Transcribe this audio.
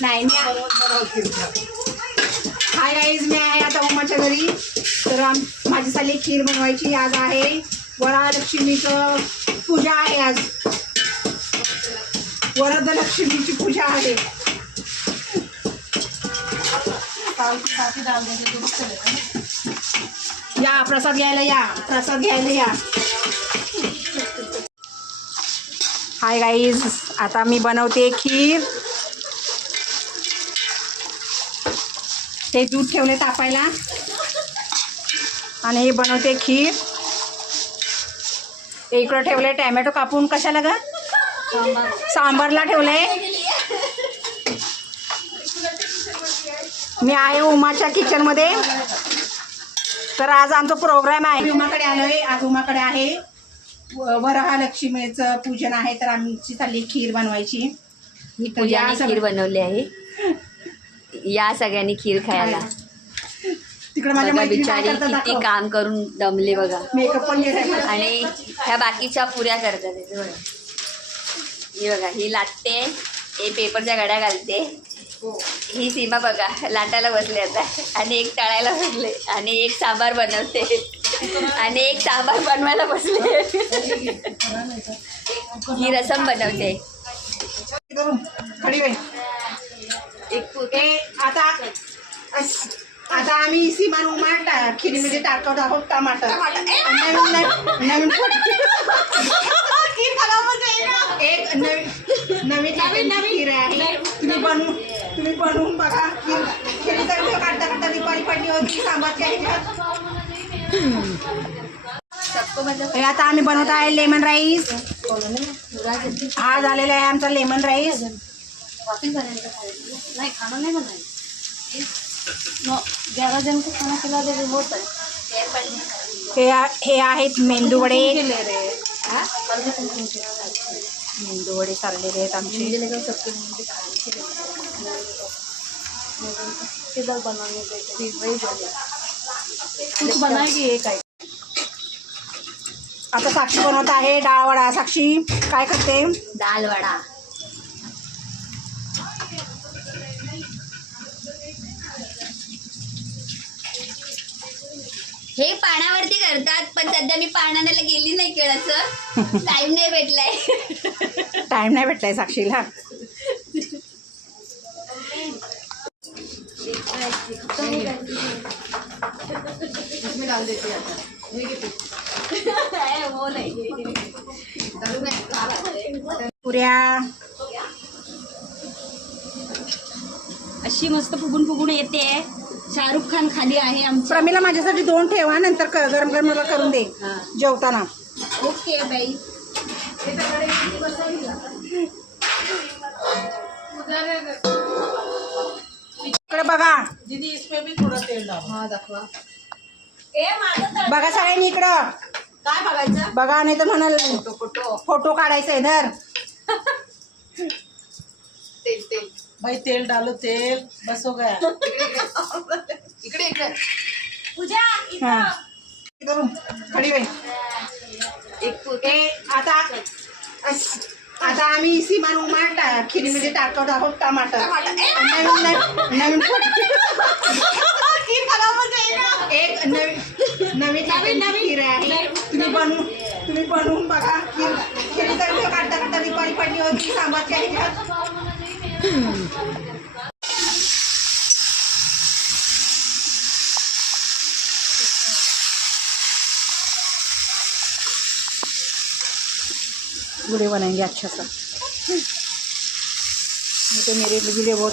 नाही मी hi guys, मी आहे आता उमाच्या घरी. तर माझी चालली खीर बनवायची. आज आहे वरलक्ष्मीचं पूजा आहे. आज वरदलक्ष्मीची पूजा आहे. या प्रसाद घ्यायला या, प्रसाद घ्यायला या. हाय गाईज, आता मी बनवते खीर. ते दूध ठेवले तापायला आणि हे बनवते खीर. इकडं ठेवले टॅमॅटो कापून. कशाला ग? सांबारला ठेवले. मी आहे उमाच्या किचनमध्ये. तर आज आमचा प्रोग्राम आहे. उमाकडे आलोय. आज उमाकडे आहे वरलक्ष्मीचं पूजन आहे. तर आमची चालली खीर बनवायची. मी पूजाने खीर बनवली आहे. या सगळ्यांनी खीर खायला. तिकडे माझ्या बिचारी किती काम करून दमले बघा. मेकअप पण आणि ह्या बाकीच्या पुऱ्या करतात. ही बघा, ही लाटते, हे पेपरच्या घड्या घालते. ही सीमा बघा लाटायला बसले आता, आणि एक तळायला बसले, आणि एक सांबार बनवते, आणि एक सांबार बनवायला बसले. ही रसम बनवते. आता आम्ही सीमान उमाट खिरीमध्ये टाकत आहोत टमाटर. नवीन एक नवीन खीर आहे. तुम्ही बनवून बघा. खिरीचा काढता काढता दिवाळी पडली होती सांबारच्या ह्याच्यात. आता आम्ही बनवत आहे लेमन राईस. हा झालेला आहे आमचा लेमन राईस. नाही खाना नाही बनाय 11 जन को खाना खिला दे होता है. हे आहेत मेंदू वडे. मेंदू वडे चाललेले आहेत आमचे. कुछ बनाएगी काय. आता साक्षी बनवत आहे डाळ वडा. साक्षी काय करते? दाल वडा. हे पाण्यावरती करतात, पण सध्या मी पाण्याला गेली नाही. केळाचं टाइम नाही भेटलाय. टाइम नाही भेटलाय साक्षीला. पुऱ्या अशी मस्त फुगून फुगून येते. शाहरुख खान खाली आहे आमचं. प्रमिला माझ्यासाठी 2 ठेवा, नंतर गरम गरम मला करून दे जेवताना. ओके बाई. इकडे बघा. दीदी इसमें भी थोड़ा तेल डालो. हा दाखवा. बघा सगळ्यांनी इकडं काय बघायचं? बघा, नाही तर म्हणाल फोटो काढायचा आहे. धर तेल तेल भाई, तेल डालो, तेल बस हो गया. इकडे इकडे पूजा खडी बाई. आता आम्ही सीमान उमाट खिरीमध्ये टाकत आहोत टमाटर. नवीन एक नवीन खीर आहे. तुम्ही बनवून बघा. खिरीचा काढता काढता दिवाळी पडली होती सांबारच्या ह्याच्यात. वीडियो बनाएंगे अच्छा सा. तो मेरे वीडियो बहुत